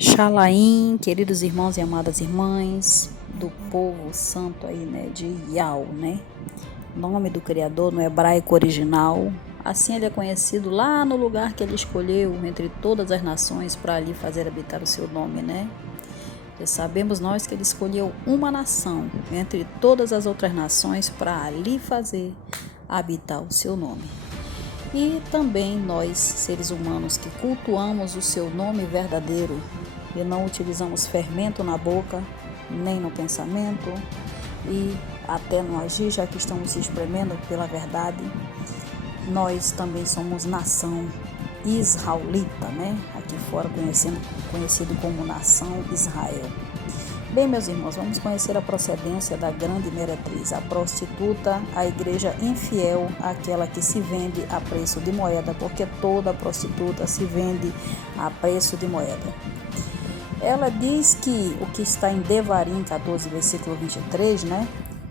Xalaim, queridos irmãos e amadas irmãs do povo santo aí, né, de Yau, né? Nome do Criador no hebraico original. Assim ele é conhecido lá no lugar que ele escolheu entre todas as nações para ali fazer habitar o seu nome, né? E sabemos nós que ele escolheu uma nação entre todas as outras nações para ali fazer habitar o seu nome. E também nós, seres humanos, que cultuamos o seu nome verdadeiro e não utilizamos fermento na boca, nem no pensamento e até no agir, já que estamos se espremendo pela verdade, nós também somos nação israelita, né? Aqui fora conhecido como nação Israel. Bem, meus irmãos, vamos conhecer a procedência da grande meretriz, a prostituta, a igreja infiel, aquela que se vende a preço de moeda, porque toda prostituta se vende a preço de moeda. Ela diz que o que está em Devarim 14, versículo 23, né?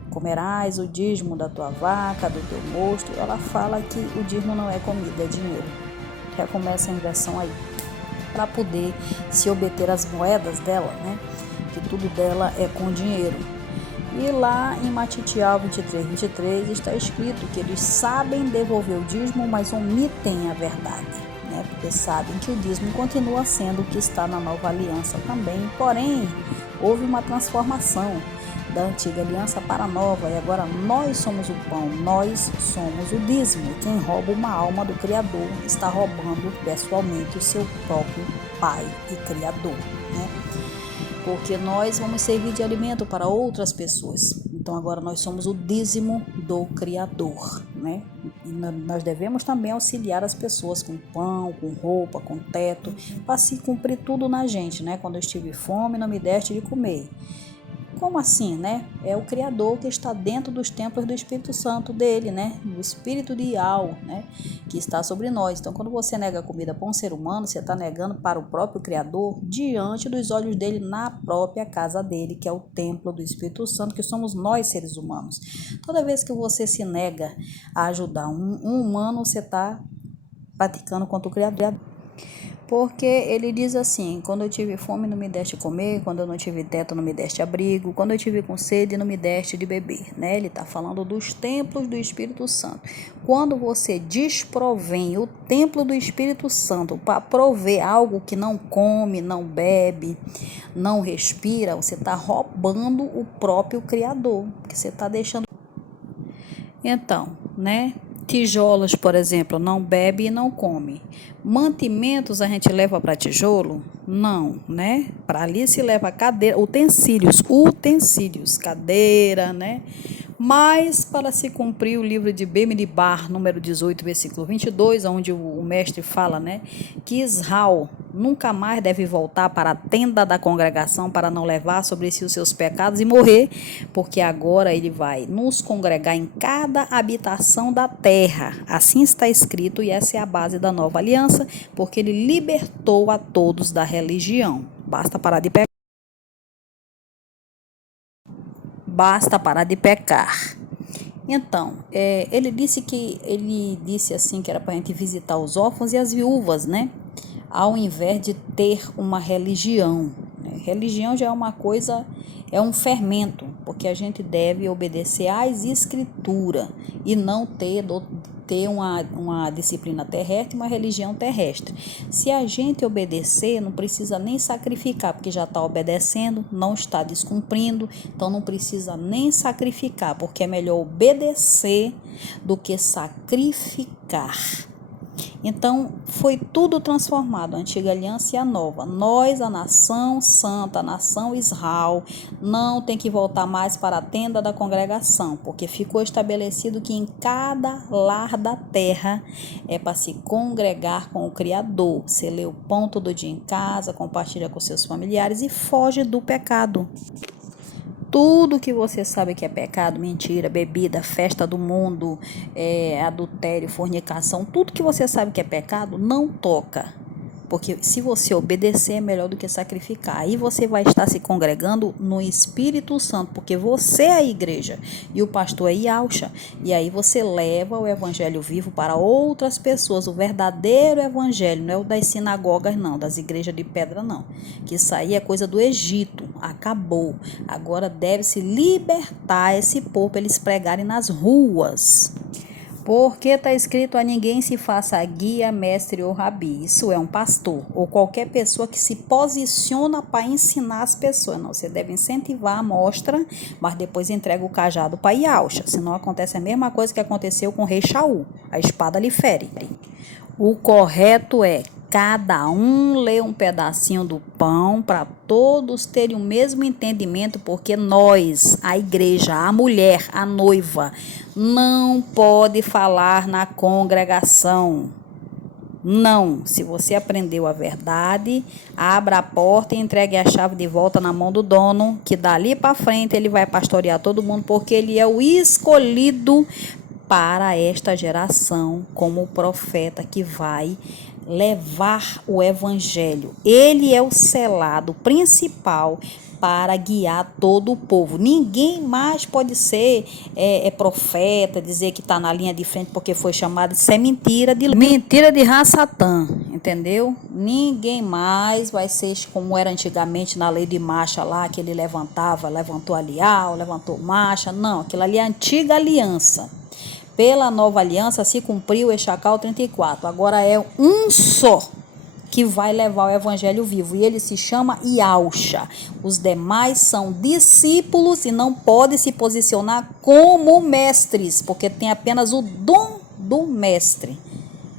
Comerás o dízimo da tua vaca, do teu mosto. Ela fala que o dízimo não é comida, é dinheiro. Já começa a inversão aí, para poder se obter as moedas dela, né? Que tudo dela é com dinheiro. E lá em Matitial 23 está escrito que eles sabem devolver o dízimo, mas omitem a verdade, né? Porque sabem que o dízimo continua sendo o que está na nova aliança também. Porém, houve uma transformação da antiga aliança para a nova, e agora nós somos o pão, nós somos o dízimo. Quem rouba uma alma do Criador está roubando pessoalmente o seu próprio Pai e Criador, né? Porque nós vamos servir de alimento para outras pessoas. Então agora nós somos o dízimo do Criador, né? E nós devemos também auxiliar as pessoas com pão, com roupa, com teto, para se cumprir tudo na gente, né? Quando eu estive fome, não me deste de comer. Como assim, né? É o Criador que está dentro dos templos do Espírito Santo dele, né? Do Espírito de Yau, né? Que está sobre nós. Então, quando você nega comida para um ser humano, você está negando para o próprio Criador diante dos olhos dele na própria casa dele, que é o templo do Espírito Santo, que somos nós, seres humanos. Toda vez que você se nega a ajudar um humano, você está praticando contra o Criador. Porque ele diz assim: quando eu tive fome não me deste comer, quando eu não tive teto não me deste abrigo, quando eu tive com sede não me deste de beber, né? Ele está falando dos templos do Espírito Santo. Quando você desprovém o templo do Espírito Santo para prover algo que não come, não bebe, não respira, você está roubando o próprio Criador, porque você está deixando. Então, né? Tijolos, por exemplo, não bebe e não come. Mantimentos a gente leva para tijolo? Não, né? Para ali se leva cadeira, utensílios, cadeira, né? Mas para se cumprir o livro de Bemidbar, número 18, versículo 22, onde o mestre fala, né, que Israel nunca mais deve voltar para a tenda da congregação para não levar sobre si os seus pecados e morrer, porque agora ele vai nos congregar em cada habitação da terra. Assim está escrito, e essa é a base da nova aliança, porque ele libertou a todos da religião. Basta parar de pecar. Basta parar de pecar. Então, ele disse assim que era para a gente visitar os órfãos e as viúvas, né? Ao invés de ter uma religião, né? Religião já é uma coisa, é um fermento, porque a gente deve obedecer às escrituras e não ter uma disciplina terrestre e uma religião terrestre. Se a gente obedecer, não precisa nem sacrificar, porque já está obedecendo, não está descumprindo, então não precisa nem sacrificar, porque é melhor obedecer do que sacrificar. Então, foi tudo transformado, a antiga aliança e a nova. Nós, a nação santa, a nação Israel, não tem que voltar mais para a tenda da congregação, porque ficou estabelecido que em cada lar da terra é para se congregar com o Criador. Você lê o pão todo dia em casa, compartilha com seus familiares e foge do pecado. Tudo que você sabe que é pecado, mentira, bebida, festa do mundo, adultério, fornicação, tudo que você sabe que é pecado, não toca. Porque se você obedecer é melhor do que sacrificar. Aí você vai estar se congregando no Espírito Santo, porque você é a igreja e o pastor é Yauxa. E aí você leva o evangelho vivo para outras pessoas, o verdadeiro evangelho, não é o das sinagogas não, das igrejas de pedra não. Que isso aí é coisa do Egito, acabou. Agora deve-se libertar esse povo para eles pregarem nas ruas. Porque está escrito: a ninguém se faça guia, mestre ou rabi. Isso é um pastor ou qualquer pessoa que se posiciona para ensinar as pessoas. Não, você deve incentivar a mostra, mas depois entrega o cajado para Yauxa. Senão acontece a mesma coisa que aconteceu com o rei Shaul. A espada lhe fere. O correto é cada um lê um pedacinho do pão para todos terem o mesmo entendimento, porque nós, a igreja, a mulher, a noiva, não pode falar na congregação. Não, se você aprendeu a verdade, abra a porta e entregue a chave de volta na mão do dono, que dali para frente ele vai pastorear todo mundo, porque ele é o escolhido para esta geração como o profeta que vai levar o evangelho. Ele é o selado principal para guiar todo o povo. Ninguém mais pode ser profeta, dizer que está na linha de frente porque foi chamado. Isso é mentira de Rassatã, entendeu? Ninguém mais vai ser como era antigamente na lei de Macha lá, que ele levantou Alial, levantou Macha. Não, aquilo ali é a antiga aliança. Pela nova aliança se cumpriu Exacal 34. Agora é um só que vai levar o evangelho vivo. E ele se chama Yauxa. Os demais são discípulos e não podem se posicionar como mestres, porque tem apenas o dom do mestre.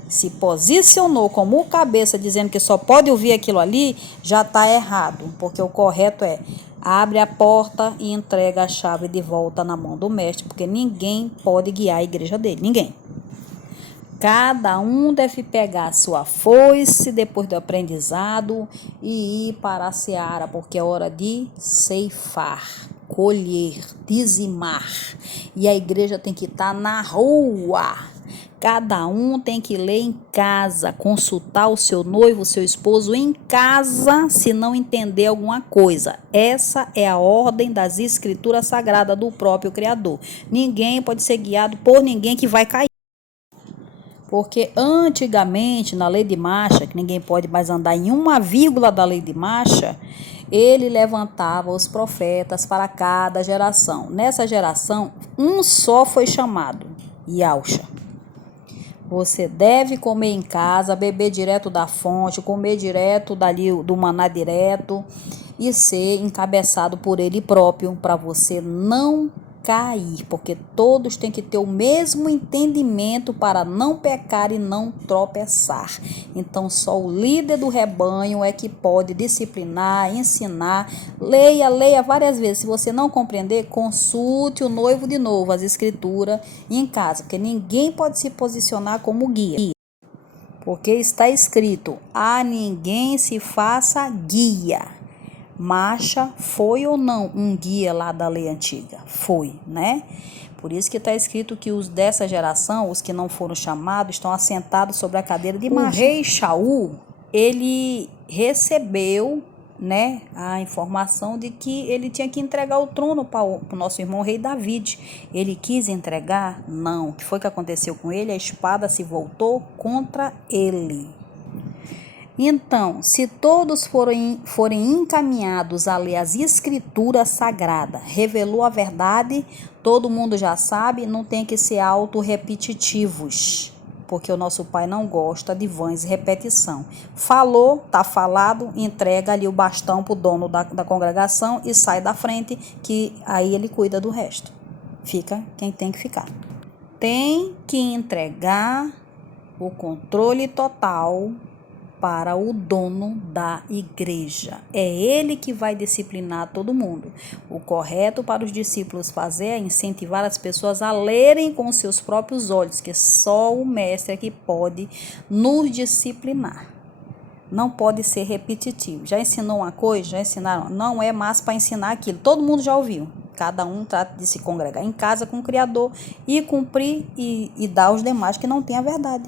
Se posicionou como cabeça, dizendo que só pode ouvir aquilo ali, já está errado. Porque o correto é: abre a porta e entrega a chave de volta na mão do mestre, porque ninguém pode guiar a igreja dele, ninguém. Cada um deve pegar a sua foice depois do aprendizado e ir para a seara, porque é hora de ceifar, colher, dizimar. E a igreja tem que estar na rua. Cada um tem que ler em casa, consultar o seu noivo, o seu esposo em casa, se não entender alguma coisa. Essa é a ordem das escrituras sagradas do próprio Criador. Ninguém pode ser guiado por ninguém que vai cair. Porque antigamente, na lei de Macha, que ninguém pode mais andar em uma vírgula da lei de Macha, ele levantava os profetas para cada geração. Nessa geração, um só foi chamado, Yauxa. Você deve comer em casa, beber direto da fonte, comer direto dali do maná direto e ser encabeçado por ele próprio, para você não cair, porque todos têm que ter o mesmo entendimento para não pecar e não tropeçar. Então só o líder do rebanho é que pode disciplinar, ensinar. Leia várias vezes. Se você não compreender, consulte o noivo de novo, as escrituras em casa, porque ninguém pode se posicionar como guia. Porque está escrito: a ninguém se faça guia. Macha foi ou não um guia lá da lei antiga? Foi, né? Por isso que está escrito que os dessa geração, os que não foram chamados, estão assentados sobre a cadeira de Macha. O rei Shaul, ele recebeu, né, a informação de que ele tinha que entregar o trono para o nosso irmão rei David. Ele quis entregar? Não. O que foi que aconteceu com ele? A espada se voltou contra ele. Então, se todos forem encaminhados a ler as escrituras sagradas, revelou a verdade, todo mundo já sabe, não tem que ser auto-repetitivos, porque o nosso Pai não gosta de vãs repetição. Falou, tá falado, entrega ali o bastão para o dono da congregação e sai da frente, que aí ele cuida do resto. Fica quem tem que ficar. Tem que entregar o controle total para o dono da igreja. É ele que vai disciplinar todo mundo. O correto para os discípulos fazer é incentivar as pessoas a lerem com seus próprios olhos, que só o mestre é que pode nos disciplinar. Não pode ser repetitivo. Já ensinou uma coisa? Já ensinaram? Não é mais para ensinar aquilo. Todo mundo já ouviu. Cada um trata de se congregar em casa com o Criador e cumprir e dar aos demais que não têm a verdade.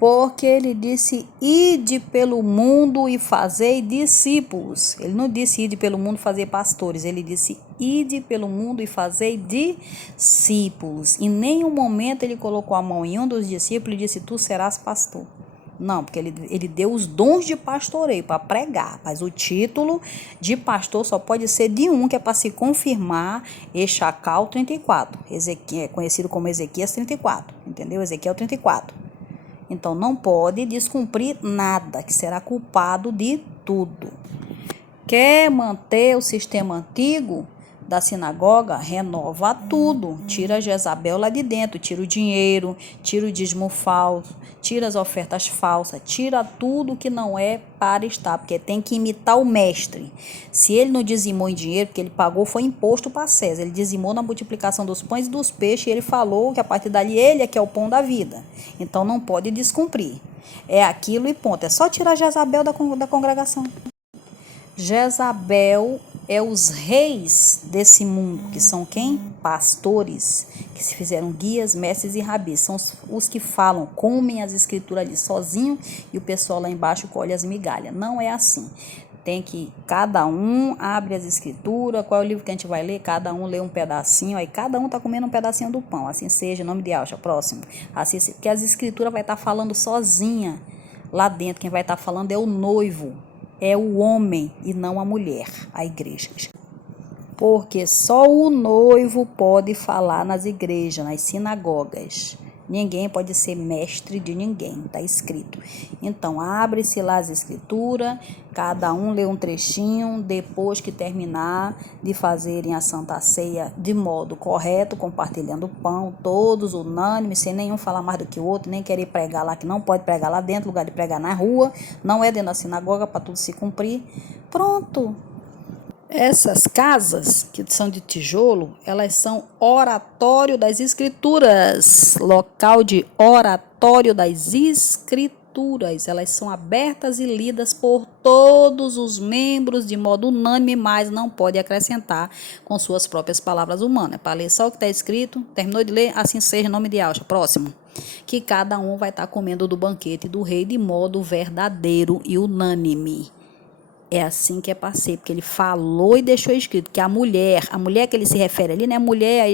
Porque ele disse, ide pelo mundo e fazei discípulos. Ele não disse ide pelo mundo e fazer pastores. Ele disse, ide pelo mundo e fazei discípulos. Em nenhum momento ele colocou a mão em um dos discípulos e disse, tu serás pastor. Não, porque ele deu os dons de pastoreio para pregar, mas o título de pastor só pode ser de um, que é para se confirmar, Echacal 34, conhecido como Ezequias 34, entendeu? Ezequiel 34. Então, não pode descumprir nada, que será culpado de tudo. Quer manter o sistema antigo da sinagoga? Renova tudo. Tira Jezabel lá de dentro, tira o dinheiro, tira o dízimo falso, tira as ofertas falsas, tira tudo que não é para estar, porque tem que imitar o mestre. Se ele não dizimou em dinheiro, porque ele pagou foi imposto para César, ele dizimou na multiplicação dos pães e dos peixes, e ele falou que a partir dali ele é que é o pão da vida. Então não pode descumprir. É aquilo e ponto. É só tirar Jezabel da congregação. Jezabel é os reis desse mundo, que são quem? Pastores, que se fizeram guias, mestres e rabis. São os que falam, comem as escrituras ali sozinho e o pessoal lá embaixo colhe as migalhas. Não é assim. Tem que, cada um abre as escrituras, qual é o livro que a gente vai ler? Cada um lê um pedacinho, aí cada um está comendo um pedacinho do pão. Assim seja, em nome de Alcha, próximo. Assim, porque as escrituras vai estar falando sozinha lá dentro. Quem vai estar falando é o noivo. É o homem e não a mulher, a igreja. Porque só o noivo pode falar nas igrejas, nas sinagogas. Ninguém pode ser mestre de ninguém, está escrito. Então, abre-se lá as escrituras, cada um lê um trechinho, depois que terminar de fazerem a Santa Ceia de modo correto, compartilhando o pão, todos unânimes, sem nenhum falar mais do que o outro, nem querer pregar lá, que não pode pregar lá dentro, lugar de pregar na rua, não é dentro da sinagoga para tudo se cumprir. Pronto. Essas casas, que são de tijolo, elas são oratório das escrituras, local de oratório das escrituras. Elas são abertas e lidas por todos os membros de modo unânime, mas não pode acrescentar com suas próprias palavras humanas. É para ler só o que está escrito, terminou de ler, assim seja, em nome de Alcha. Próximo. Que cada um vai estar comendo do banquete do rei de modo verdadeiro e unânime. É assim que é para ser, porque ele falou e deixou escrito que a mulher que ele se refere ali, não é mulher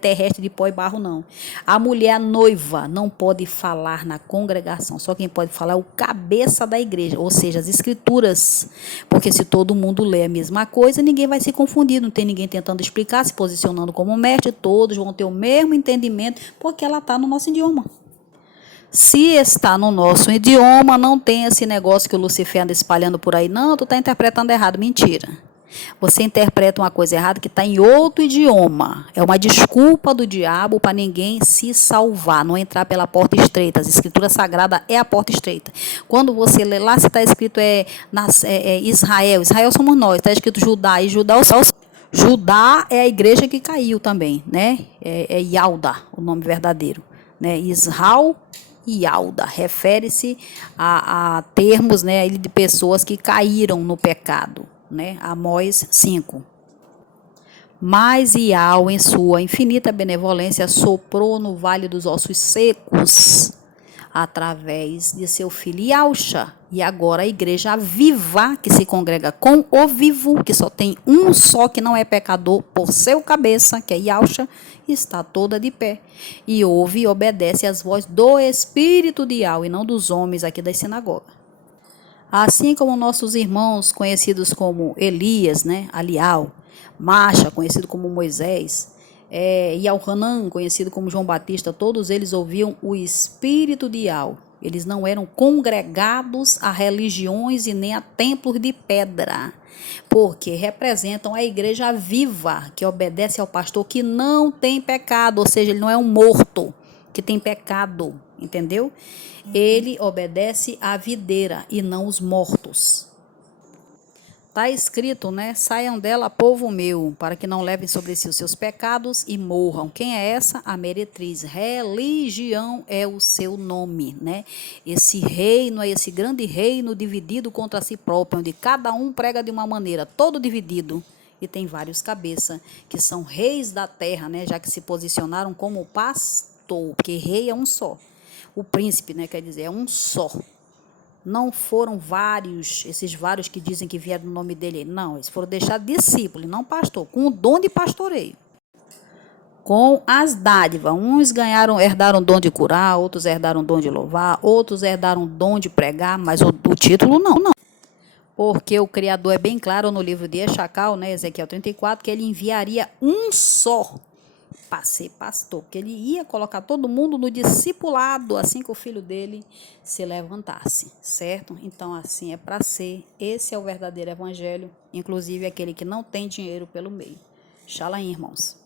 terrestre de pó e barro, não. A mulher noiva não pode falar na congregação, só quem pode falar é o cabeça da igreja, ou seja, as escrituras. Porque se todo mundo lê a mesma coisa, ninguém vai se confundir, não tem ninguém tentando explicar, se posicionando como mestre, todos vão ter o mesmo entendimento, porque ela está no nosso idioma. Se está no nosso idioma, não tem esse negócio que o Lucifer anda espalhando por aí. Não, tu está interpretando errado. Mentira. Você interpreta uma coisa errada que está em outro idioma. É uma desculpa do diabo para ninguém se salvar, não entrar pela porta estreita. As escrituras sagradas é a porta estreita. Quando você lê lá, se está escrito Israel. Israel somos nós. Está escrito Judá e Judá. Judá é a igreja que caiu também, né? É Yalda, o nome verdadeiro, né? Israel e Alda, refere-se a termos, né, de pessoas que caíram no pecado, né? Amós 5. Mas Ial, em sua infinita benevolência, soprou no vale dos ossos secos, através de seu filho Ialcha. E agora a igreja viva, que se congrega com o vivo, que só tem um só que não é pecador, por seu cabeça, que é Ialcha, está toda de pé. E ouve e obedece às vozes do espírito de Ial, e não dos homens aqui da sinagoga. Assim como nossos irmãos, conhecidos como Elias, né, Alial, Macha, conhecido como Moisés, e Alhanan, conhecido como João Batista, todos eles ouviam o espírito de Ial. Eles não eram congregados a religiões e nem a templos de pedra, porque representam a igreja viva, que obedece ao pastor que não tem pecado, ou seja, ele não é um morto que tem pecado, entendeu? Ele obedece à videira e não os mortos. Está escrito, né? Saiam dela, povo meu, para que não levem sobre si os seus pecados e morram. Quem é essa? A meretriz. Religião é o seu nome, né? Esse reino é esse grande reino dividido contra si próprio, onde cada um prega de uma maneira, todo dividido. E tem vários cabeças, que são reis da terra, né? Já que se posicionaram como pastor, porque rei é um só. o príncipe, né, quer dizer, é um só. Não foram vários, esses vários que dizem que vieram no nome dele. Não, eles foram deixar discípulo, não pastor, com o dom de pastoreio. Com as dádivas. Uns herdaram o dom de curar, outros herdaram o dom de louvar, outros herdaram o dom de pregar, mas o título não. Porque o Criador é bem claro no livro de Echacal, né, Ezequiel 34, que ele enviaria um só para ser pastor, que ele ia colocar todo mundo no discipulado assim que o filho dele se levantasse, certo? Então assim é para ser, esse é o verdadeiro evangelho, inclusive aquele que não tem dinheiro pelo meio. Shalom, irmãos.